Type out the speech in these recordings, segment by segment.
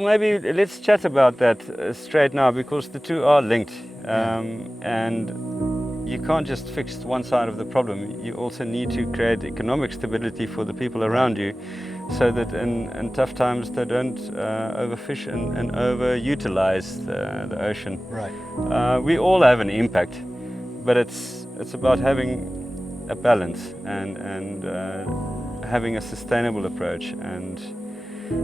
Well, maybe let's chat about that straight now, because the two are linked, and you can't just fix one side of the problem. You also need to create economic stability for the people around you, so that in tough times they don't overfish and overutilize the ocean. Right. We all have an impact, but it's about having a balance and having a sustainable approach. And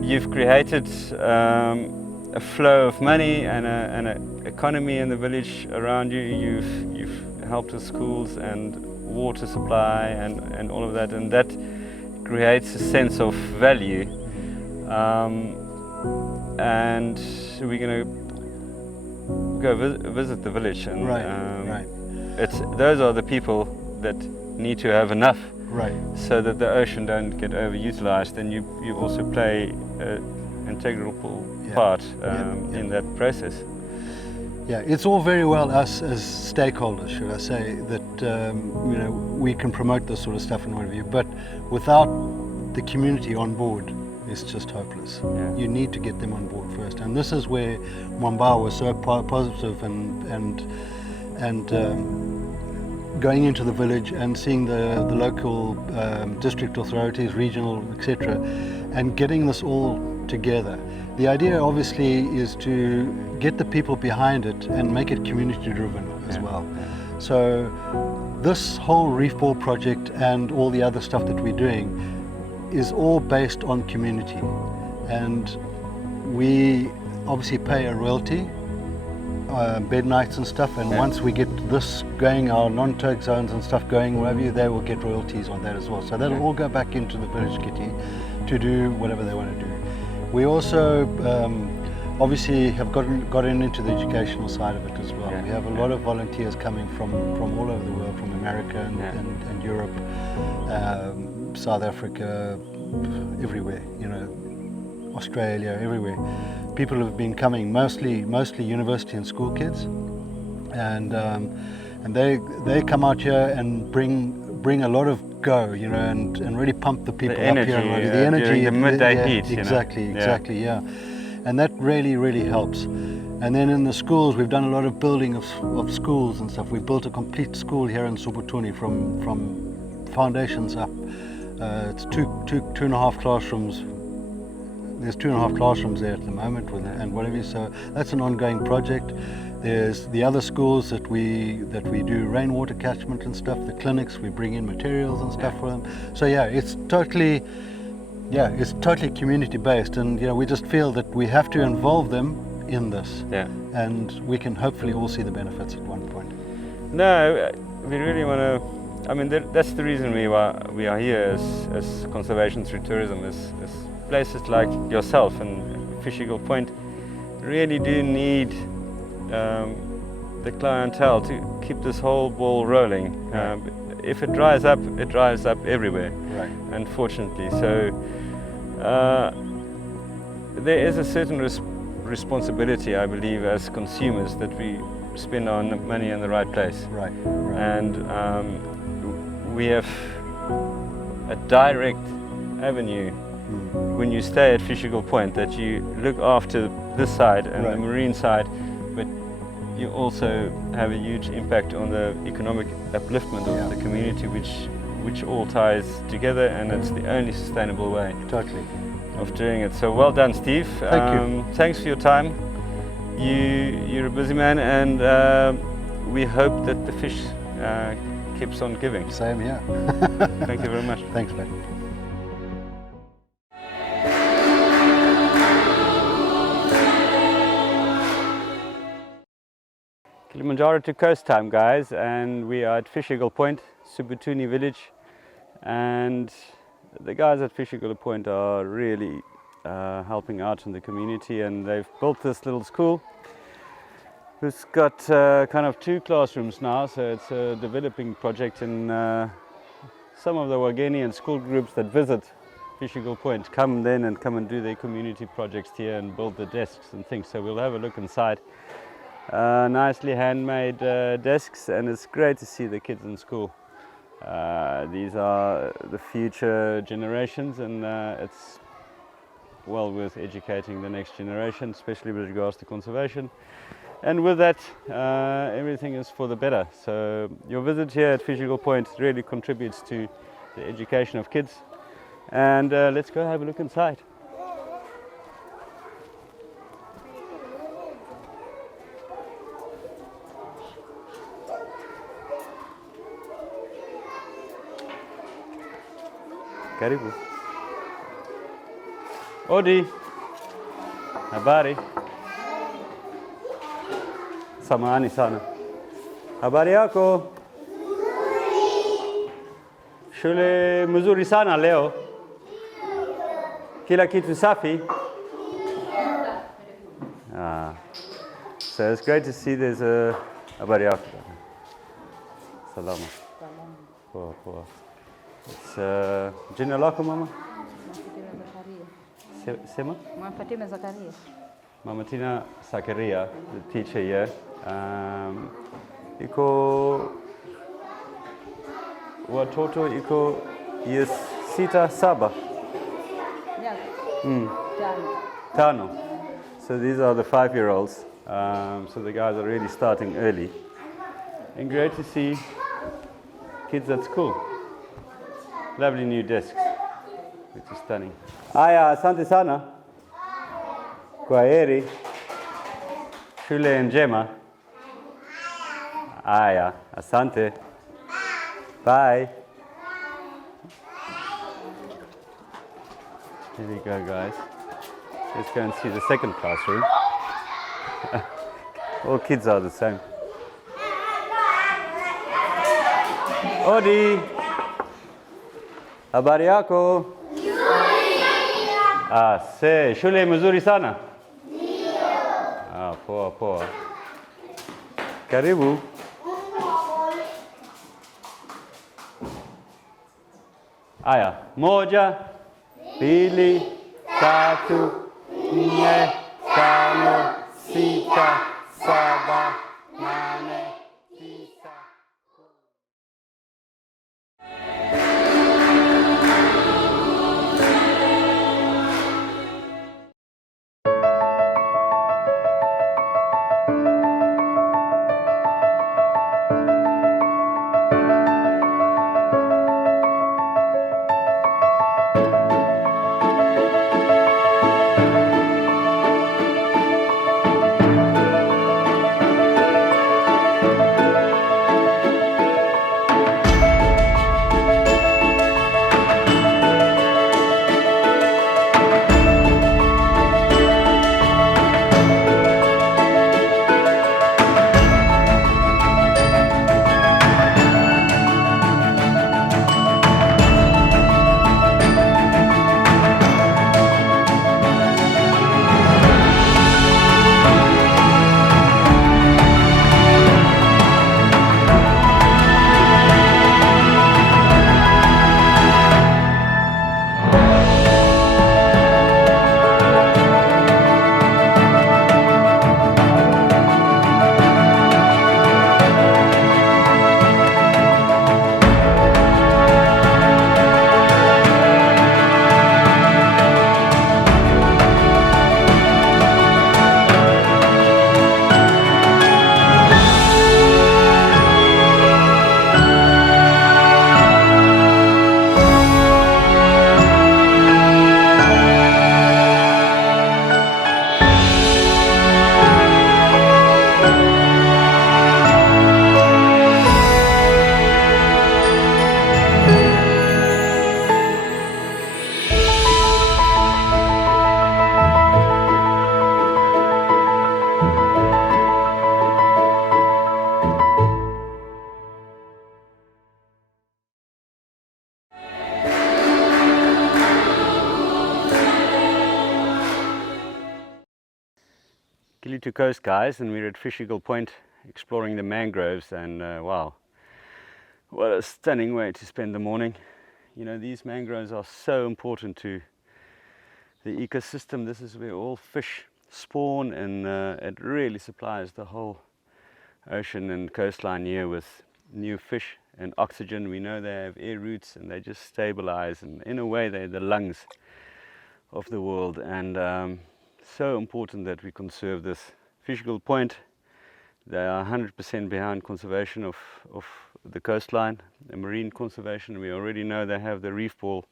you've created a flow of money and an economy in the village around you. You've helped with schools and water supply and all of that, and that creates a sense of value. And we're going to go visit the village, and those are the people that need to have enough, so that the ocean don't get overutilized, and you also play an integral part in that process. Yeah, it's all very well us as stakeholders, should I say, that we can promote this sort of stuff and whatever, but without the community on board, it's just hopeless. You need to get them on board first, and this is where Mwamba was so positive and going into the village and seeing the local district authorities, regional, etc., and getting this all together. The idea obviously is to get the people behind it and make it community driven as well. So this whole reef ball project and all the other stuff that we're doing is all based on community, and we obviously pay a royalty, bed nights and stuff, and once we get this going, our non-toke zones and stuff going, wherever they will get royalties on that as well. So that'll all go back into the village kitty to do whatever they want to do. We also obviously have gotten into the educational side of it as well. We have a lot of volunteers coming from all over the world, from America and Europe, South Africa, everywhere, Australia, everywhere. People have been coming, mostly university and school kids, and they come out here and bring a lot of go, and really pump the people up here. The energy, the midday heat. Exactly, and that really helps. And then in the schools, we've done a lot of building of schools and stuff. We've built a complete school here in Subutuni from foundations up. It's two and a half classrooms. There's 2.5 classrooms there at the moment, and whatever. So that's an ongoing project. There's the other schools that we do rainwater catchment and stuff. The clinics, we bring in materials and stuff for them. So it's totally community based, and we just feel that we have to involve them in this. And we can hopefully all see the benefits at one point. No, we really want to. I mean, that's the reason we are here as conservation through tourism. Is places like yourself and Fish Eagle Point really do need the clientele to keep this whole ball rolling. If it dries up everywhere, unfortunately. So there is a certain responsibility, I believe, as consumers, that we spend our money in the right place. And we have a direct avenue when you stay at Fish Eagle Point, that you look after this side and the marine side, but you also have a huge impact on the economic upliftment of the community, which all ties together, and it's the only sustainable way of doing it. So well done, Steve. Thank you. Thanks for your time. You're a busy man, and we hope that the fish keeps on giving. Same here. Thank you very much. Thanks, mate. Kilimanjaro to coast time, guys, and we are at Fish Eagle Point, Subutuni village, and the guys at Fish Eagle Point are really helping out in the community, and they've built this little school. It's got kind of 2 classrooms now, so it's a developing project, and some of the Wageni school groups that visit Fish Eagle Point come and do their community projects here and build the desks and things. So we'll have a look inside. Nicely handmade desks, and it's great to see the kids in school. These are the future generations, and well worth educating the next generation, especially with regards to conservation. And with that, everything is for the better. So your visit here at Fish Eagle Point really contributes to the education of kids. And let's go have a look inside. Karibu. Odi. Habari. Samahani sana. Habari yako? Shule mzuri sana leo. Kila kitu safi. So it's great to see there's a habari yako. Salama. Poa poa. It's jina lako mama? Sema? Fatima Zakaria. Mama Tina Zakaria, the teacher here. Iko watoto iko yes sita saba. Yeah. Tano. So these are the 5-year-olds. So the guys are really starting early. And great to see kids at school. Lovely new desks, which is stunning. Aya, asante sana. Kwaheri. Shule njema. Aya, asante. Bye. Here we go, guys. Let's go and see the second classroom. All kids are the same. Odi. Habari yako? Shule mzuri sana? Ndio. Poa poa. Karibu. Aya, 1, 2, 3, 4, 5, 6, 7, 8, 9. Kili to coast, guys, and we're at Fish Eagle Point exploring the mangroves, and wow, what a stunning way to spend the morning. You know, these mangroves are so important to the ecosystem. This is where all fish spawn, and it really supplies the whole ocean and coastline here with new fish and oxygen. We know they have air roots and they just stabilize, and in a way they're the lungs of the world, and so important that we conserve this. Fish Eagle Point, they are 100% behind conservation of the coastline, the marine conservation. We already know they have the reef ball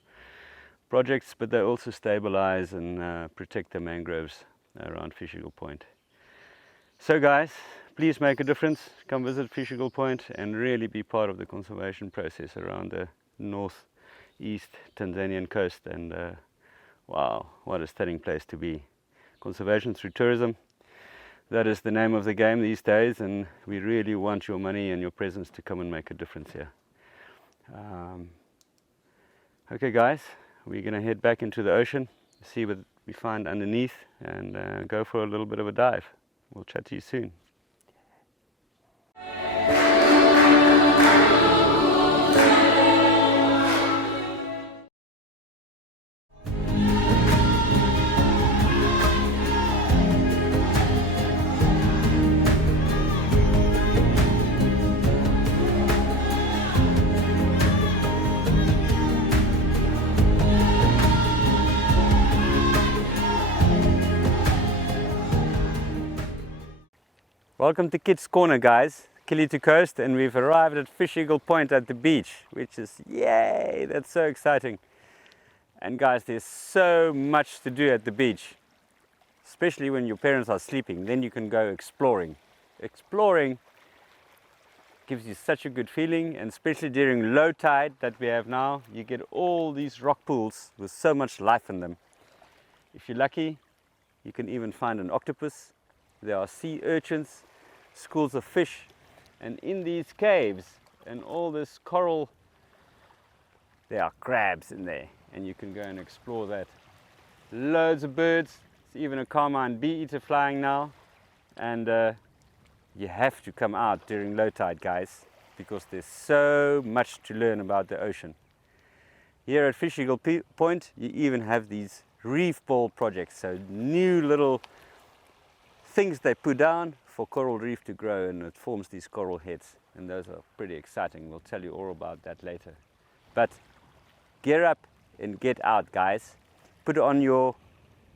projects, but they also stabilize and protect the mangroves around Fish Eagle Point. So guys, please make a difference. Come visit Fish Eagle Point and really be part of the conservation process around the northeast Tanzanian coast. And wow, what a stunning place to be. Conservation through tourism, that is the name of the game these days, and we really want your money and your presence to come and make a difference here. Okay guys, we're going to head back into the ocean, see what we find underneath, and go for a little bit of a dive. We'll chat to you soon. Welcome to Kids Corner, guys. Kili to coast, and we've arrived at Fish Eagle Point at the beach, which is, yay, that's so exciting. And guys, there's so much to do at the beach, especially when your parents are sleeping. Then you can go exploring. Exploring gives you such a good feeling, and especially during low tide that we have now, you get all these rock pools with so much life in them. If you're lucky, you can even find an octopus. There are sea urchins, schools of fish, and in these caves and all this coral, there are crabs in there, and you can go and explore that. Loads of birds. There's even a carmine bee eater flying now, and you have to come out during low tide, guys, because there's so much to learn about the ocean. Here at Fish Eagle Point, you even have these reef ball projects, so new little things they put down for coral reef to grow, and it forms these coral heads, and those are pretty exciting. We'll tell you all about that later. But gear up and get out, guys. Put on your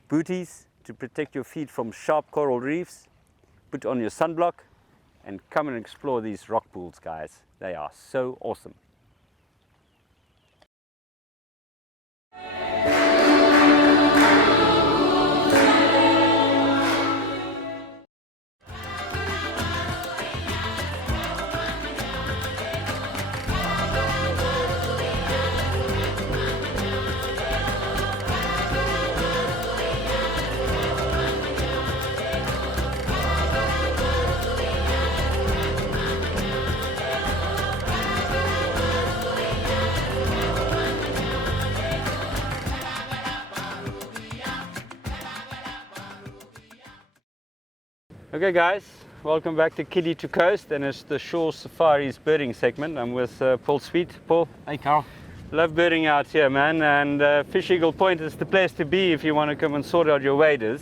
booties to protect your feet from sharp coral reefs. Put on your sunblock and come and explore these rock pools, guys. They are so awesome. Okay guys, welcome back to Kili to Coast, and it's the Shore Safaris birding segment. I'm with Paul Sweet. Paul. Hey Carel. Love birding out here, man, and Fish Eagle Point is the place to be if you want to come and sort out your waders.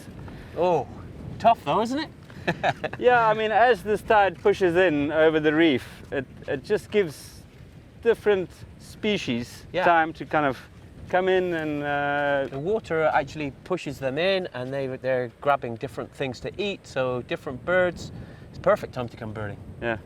Oh, tough though, isn't it? Yeah, I mean, as this tide pushes in over the reef, it just gives different species time to kind of come in, and the water actually pushes them in, and they're grabbing different things to eat, so different birds. It's perfect time to come birding. Yeah.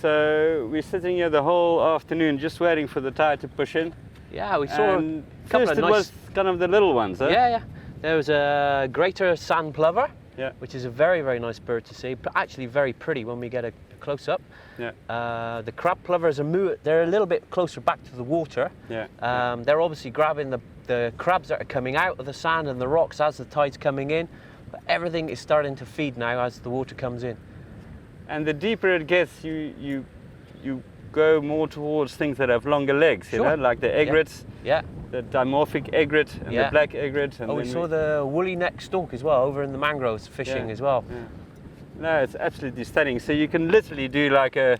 So we're sitting here the whole afternoon just waiting for the tide to push in. Yeah, we saw and a couple first of it was kind of the little ones, huh? Yeah, yeah. There was a greater Sand-Plover, which is a very, very nice bird to see, but actually very pretty when we get a close up. Yeah. The crab plovers are they're a little bit closer back to the water. Yeah. They're obviously grabbing the crabs that are coming out of the sand and the rocks as the tide's coming in, but everything is starting to feed now as the water comes in. And the deeper it gets, you go more towards things that have longer legs, you know, like the egrets, the Dimorphic Egret and the black egret. And we saw the woolly neck stork as well over in the mangroves fishing as well. Yeah. No, it's absolutely stunning. So you can literally do like a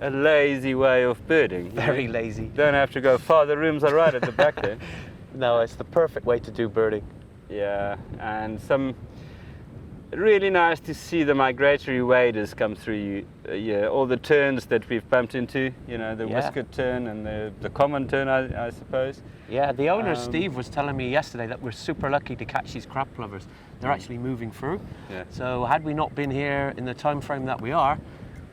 lazy way of birding. Very lazy. Don't have to go far. The rooms are right at the back there. No, it's the perfect way to do birding. Yeah, and really nice to see the migratory waders come through yeah, all the terns that we've bumped into, you know, the whiskered tern and the common tern, I suppose. Yeah, the owner, Steve, was telling me yesterday that we're super lucky to catch these crab plovers. They're actually moving through. Yeah. So had we not been here in the time frame that we are,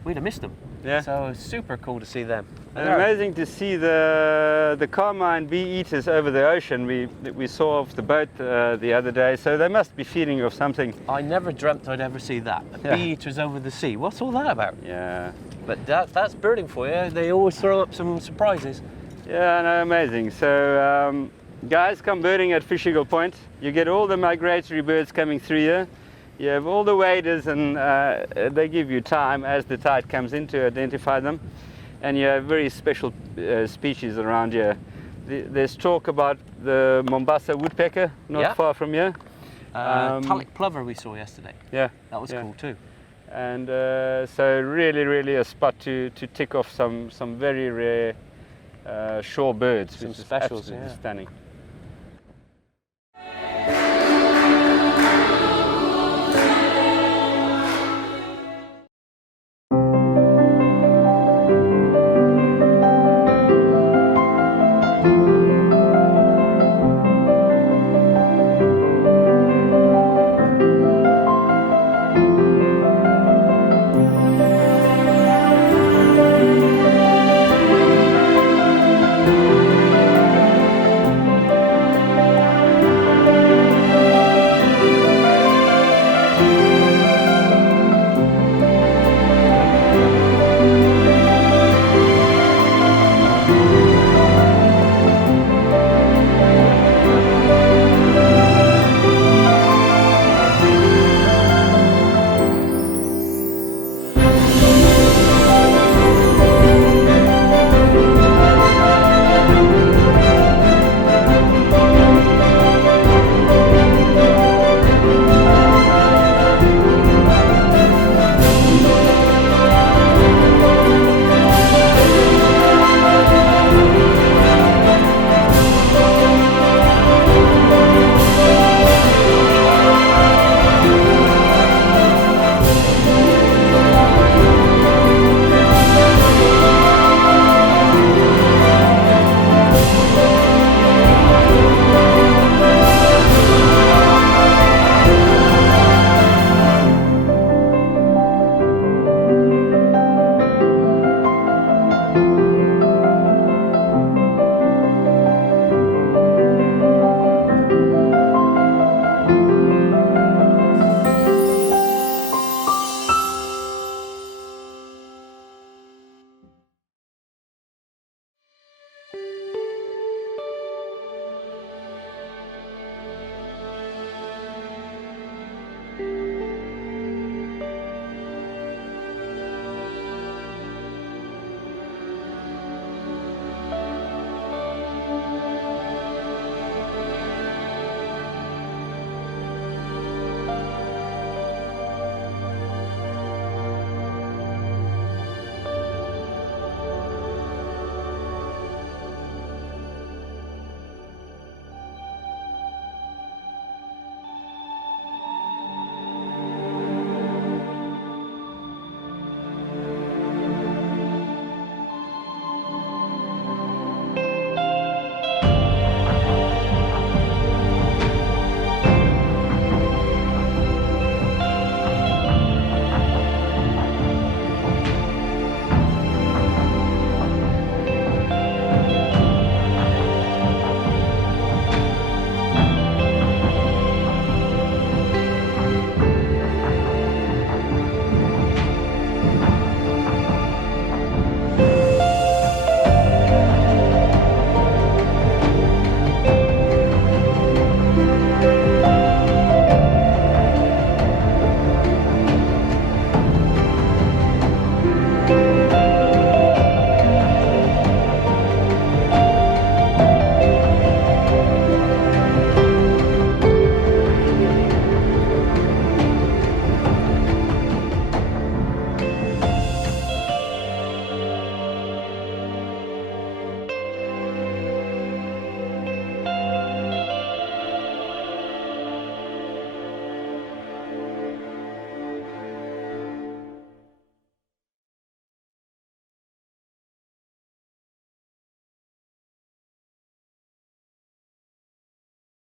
we'd have missed them. Yeah. So it's super cool to see them. And amazing to see the carmine bee eaters over the ocean. We saw off the boat the other day, so they must be feeding off something. I never dreamt I'd ever see that. Bee eaters over the sea. What's all that about? Yeah. But that's birding for you. They always throw up some surprises. Yeah, no, amazing. So guys, come birding at Fish Eagle Point. You get all the migratory birds coming through here. You have all the waders, and they give you time as the tide comes in to identify them. And you have very special species around here. There's talk about the Mombasa woodpecker, not far from here. Untitled Plover we saw yesterday. Yeah. That was cool too. And so really a spot to tick off some very rare shore birds, Some which specials, is absolutely stunning.